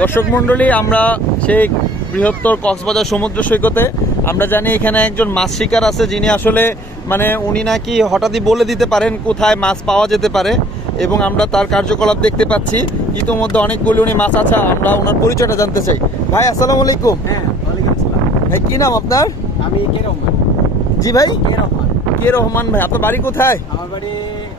দর্শক মণ্ডলী, আমরা সেই বৃহত্তর কক্সবাজার সমুদ্র সৈকতে আমরা জানি এখানে একজন মাছ শিকার আছে, যিনি আসলে মানে উনি নাকি হঠাৎই বলে দিতে পারেন কোথায় মাছ পাওয়া যেতে পারে, এবং আমরা তার কার্যকলাপ দেখতে পাচ্ছি। ইতোমধ্যে অনেকগুলি উনি মাছ আছে, আমরা ওনার পরিচয়টা জানতে চাই। ভাই আসসালামু আলাইকুম। হ্যাঁ, ওয়ালাইকুম আসসালাম। ভাই কি নাম আপনার? আমি কে রহমান। জি ভাই, কে রহমান। কে রহমান ভাই, আপনার বাড়ি কোথায়? আমার বাড়ি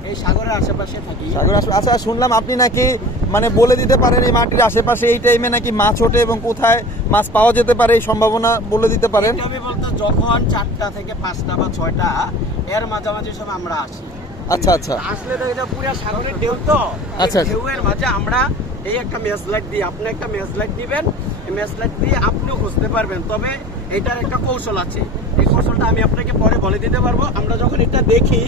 এই সাগরের আশেপাশে থাকি। সাগর আচ্ছা, শুনলাম আপনি নাকি মানে বলে দিতে পারেন এই মাটির আশেপাশে এই টাইমে নাকি মাছ ওঠে এবং কোথায় মাছ পাওয়া যেতে পারে, এই সম্ভাবনা বলে দিতে পারেন। আমি বলতে যখন 4টা থেকে 5টা বা 6টা এর মাঝামাঝি সময় আমরা আসি। আচ্ছা আচ্ছা, আসলে তো এটা পুরো সাগরের ঢেউ তো। আচ্ছা। ঢেউয়ের মাঝে আমরা এই একটা ম্যাচ লাইট দিই, আপনি একটা ম্যাচ লাইট দিবেন, এই ম্যাচ লাইট দিয়ে আপনিও খুঁজতে পারবেন। তবে এটার একটা কৌশল আছে, এই কৌশলটা আমি আপনাকে পরে বলে দিতে পারবো। আমরা যখন এটা দেখি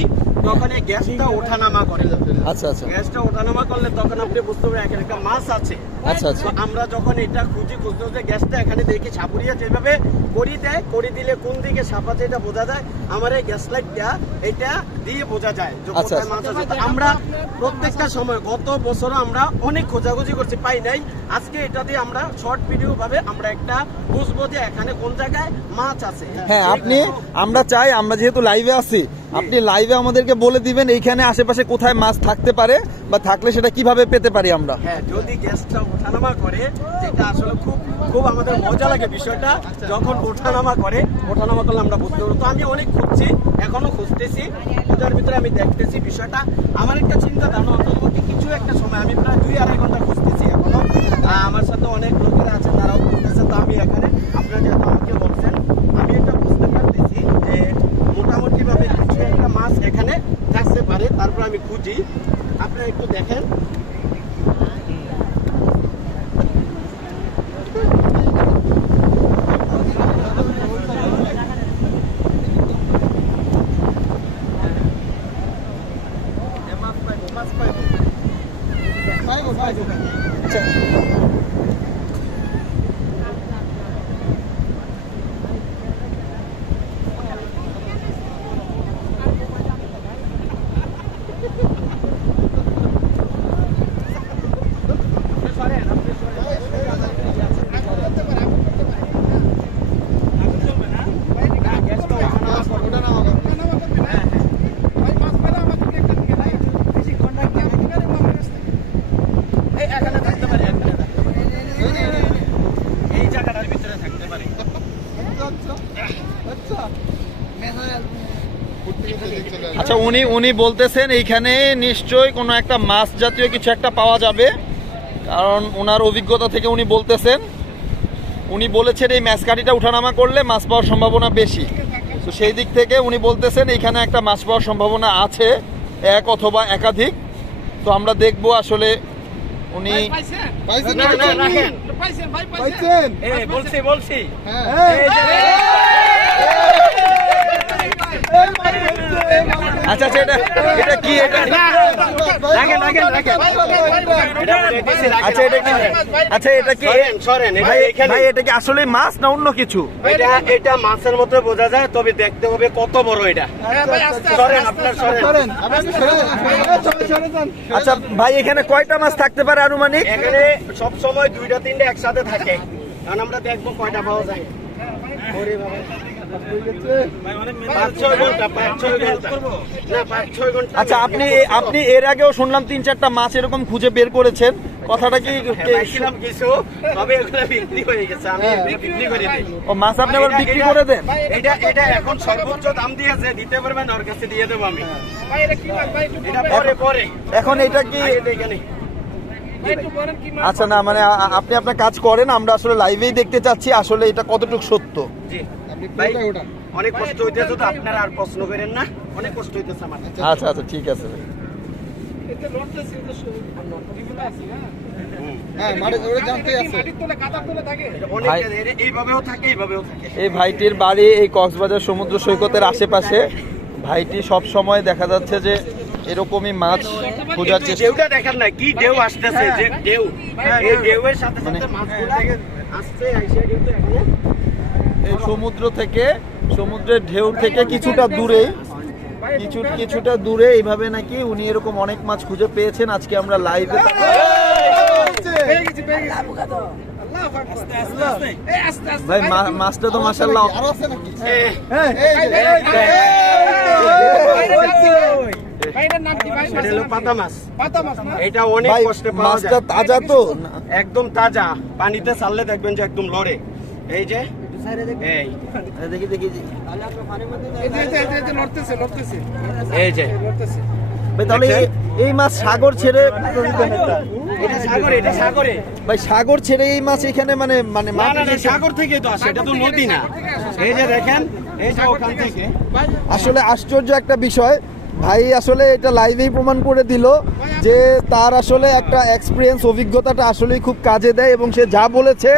তখন এই গ্যাসটা ওঠানামা করে। আচ্ছা আচ্ছা, গ্যাসটা ওঠানামা করলে তখন আপনি বুঝতে পারবেন এখানে একটা মাছ আছে। আচ্ছা আচ্ছা, তো আমরা যখন এটা খুঁজতে যে গ্যাসটা এখানে দেখি ছাপুরিয়া যেভাবে করি দিলে কোন দিকে সাপ আছে এটা বোঝা যায়। আমার এই গ্যাস লাইটটা এটা দিয়ে বোঝা যায় যে কোথায় মাছ আছে। তো আমরা প্রত্যেকটা সময় গত বছর আমরা অনেক খোঁজাখুঁজি করছি, পাই নাই। আজকে এটা দিয়ে আমরা শর্ট ভিডিও ভাবে আমরা একটা বুঝবো যে এখানে কোন জায়গায় মাছ আছে। হ্যাঁ আপনি, আমরা চাই, আমরা যেহেতু লাইভে আছি, আপনি লাইভে আমাদেরকে বলে দিবেন এইখানে আশেপাশে কোথায় মাছ থাকতে পারে বা থাকলে সেটা কিভাবে পেতে পারি আমরা। হ্যাঁ, যদি গ্যাসটা ওঠানামা করে, যেটা আসলে খুব খুব আমাদের মজা লাগে বিষয়টা, যখন ওঠানামা করলে আমরা বুঝতে পারবো। তো আমি অনেক খুঁজছি, এখনো খুঁজতেছি, খোঁজার ভিতরে আমি দেখতেছি বিষয়টা। আমার একটা চিন্তা ধারণা অন্তত কিছু একটা সময় আমি প্রায় 2-2.5 ঘন্টা খুঁজতেছি এখনো। আমার সাথে অনেক লোকেরা আছে, তারাও খুঁজতেছে। তো আমি এখানে আপনারা যেহেতু আমাকে বলছেন, আমি এটা বুঝতে পারতেছি যে মোটামুটি ভাবে কিছু একটা মাছ এখানে থাকতে পারে। তারপর আমি খুঁজি, আপনারা একটু দেখেন। আচ্ছা, উনি বলতেছেন এইখানে নিশ্চয়ই কোনো একটা মাছ জাতীয় কিছু একটা পাওয়া যাবে, কারণ ওনার অভিজ্ঞতা থেকে উনি বলতেছেন, উনি বলেছেন এই মাছ কাঠিটা উঠানামা করলে মাছ পাওয়ার সম্ভাবনা বেশি। তো সেই দিক থেকে উনি বলতেছেন এইখানে একটা মাছ পাওয়ার সম্ভাবনা আছে, এক অথবা একাধিক। তো আমরা দেখবো আসলে উনি বলছি আচ্ছা আচ্ছা, এটা কি, এটা কি ভাই, এটা কি আসলে মাছ না অন্য কিছু? এটা মাছের মতো বোঝা যায়, তবে দেখতে হবে কত বড় এটা। আচ্ছা ভাই, এখানে কয়টা মাছ থাকতে পারে আনুমানিক? এখানে সব সময় 2-3টা একসাথে থাকে, কারণ আমরা দেখবো কয়টা পাওয়া যায়। আচ্ছা, আপনি এর আগেও শুনলাম 3-4টা মাছ এরকম খুঁজে বের করেছেন, কথাটা কি? কিছু, তবে এগুলো বিক্রি হয়ে গেছে, আমি বিক্রি করে দিই। ও মাছ আপনি আবার বিক্রি করে দেন? এটা এখন সর্বোচ্চ দাম দিয়েছে, দিতে পারবেন, ওর কাছে দিয়ে দেবো আমি। পরে এখন এটা কি? আচ্ছা, না মানে আপনি আপনার কাজ করেন, আমরা আসলে লাইভেই দেখতে চাচ্ছি আসলে এটা কতটুকু সত্য। অনেক কষ্ট হইতেছে, তো আপনারা আর প্রশ্ন করেন না, অনেক কষ্ট হইতেছে আমার। আচ্ছা আচ্ছা, ঠিক আছে। এই ভাইটির বাড়ি এই কক্সবাজার সমুদ্র সৈকতের আশেপাশে। ভাইটি সব সময় দেখা যাচ্ছে যে এরকমই মাছ খোঁজার চেষ্টা। ঢেউটা দেখেন না কি ঢেউ আসতেছে, যে ঢেউ, এই ঢেউয়ের সাথে সাথে মাছগুলো আসছে, আইসা কিন্তু এখানে এই সমুদ্র থেকে, সমুদ্রের ঢেউ থেকে কিছুটা দূরে এইভাবে নাকি উনি এরকম অনেক মাছ খুঁজে পেয়েছেন। আজকে আমরা লাইভে ভাই মাছটা তো মাশাআল্লাহ এটা হলো পাতা মাছ। এটা অনেক ভাই কষ্টে পাওয়া মাছটা যায়। তাজা তো একদম তাজা, পানিতে ছাড়লে দেখবেন যে একদম লড়ে। এই যে এই দেখি দেখি এই যে ভাই তাহলে এই মাছ সাগর ছেড়ে এটা সাগরে, এটা সাগরে। ভাই সাগর ছেড়ে এই মাছ এখানে মানে মানে না না মাটি না, থেকে- সাগর থেকে তো আসে, এটা তো নদী না। এই যে দেখেন, এই যে ওখান থেকে। আসলে আশ্চর্য একটা বিষয় ভাই, আসলে এটা লাইভেই প্রমাণ করে দিল যে তার আসলে একটা এক্সপিরিয়েন্স অভিজ্ঞতাটা আসলেই খুব কাজে দেয় এবং সে যা বলেছে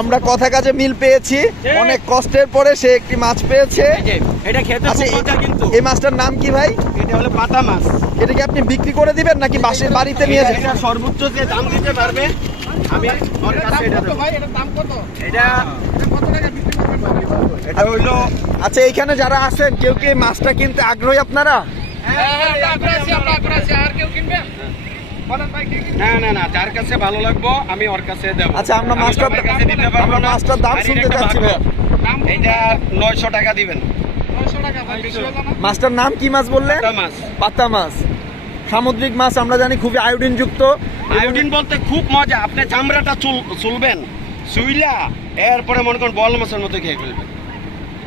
আমরা কথা কাজে মিল পেয়েছি। অনেক কষ্টের পরে সে একটি মাছ পেয়েছে। এই যে এটা খেতে আচ্ছা খুব মজা কিন্তু। এই মাছটার নাম কি ভাই? এটা হলো পাতা মাছ। এটা কি আপনি বিক্রি করে দিবেন নাকি বাসে বাড়িতে নিয়ে এটা- যাবেন? এটা সর্বোচ্চ যে দাম দিতে পারবে আমি ওর কাছে এটা দেবো। এটা এটা হইলো আচ্ছা এইখানে যারা আছেন কেউ কি এই মাছটা কিনতে আগ্রহী আপনারা? না না না, যার কাছে ভালো লাগবো আমি ওর কাছে দেবো। আচ্ছা আমরা আমি মাছটার সবার কাছে দিতে পারবো আমরা না। মাছটার দাম আর এটা শুনতে একটা চাচ্ছি ভাগ্য। ভাই। এটা 900 টাকা দিবেন। মাছটার নাম কি মাছ বললেন? পাতা মাছ। পাতা মাছ, সামুদ্রিক মাছ আমরা জানি খুবই আয়োডিন যুক্ত। আয়োডিন বলতে খুব মজা, আপনি চামড়াটা চুলবেন, চুইলা এরপরে মনে করেন বল মাছের মতো খেয়ে ফেলবেন।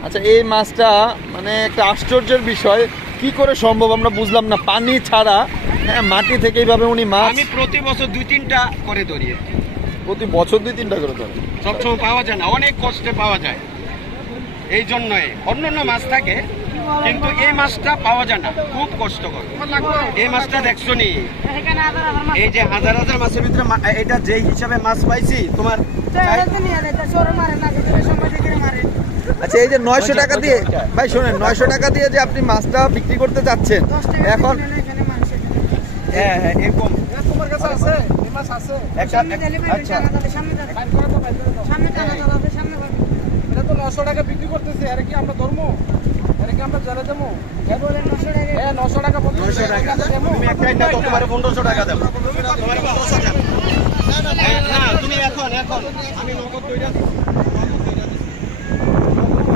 আচ্ছা এই মাছটা মানে একটা আশ্চর্যের বিষয়, কি করে সম্ভব আমরা বুঝলাম না, পানি ছাড়া হ্যাঁ মাটি থেকে এইভাবে উনি মাছ আমি প্রতি বছর 2-3টা করে ধরি। প্রতি বছর 2-3টা করে ধরে। সবসময় পাওয়া যায় না, অনেক কষ্টে পাওয়া যায়। এই জন্যই অন্যান্য মাছ থাকে কিন্তু এই মাছটা পাওয়া যায় না, খুব কষ্টকর। এই মাছটা দেখছো নি, এই যে হাজার হাজার মাছের ভিতরে এটা যে হিসাবে মাছ পাইছি তোমার। আচ্ছা এই যে 900 টাকা দিয়ে ভাই শোনেন, 900 টাকা দিয়ে যে আপনি মাছটা বিক্রি করতে চাচ্ছেন এখন হ্যাঁ হ্যাঁ এরকম একটা আচ্ছা এটা তো 900 টাকা বিক্রি করতেছে, আরে কি আমরা ধর্ম, আরে কি আমরা জানা দেবো? হ্যাঁ 900 টাকা 900 টাকা তুমি একটাই না, তোমার 1500 টাকা দেবো। তোমার 1500 টাকা না তুমি এখন আমি নগদ কইরা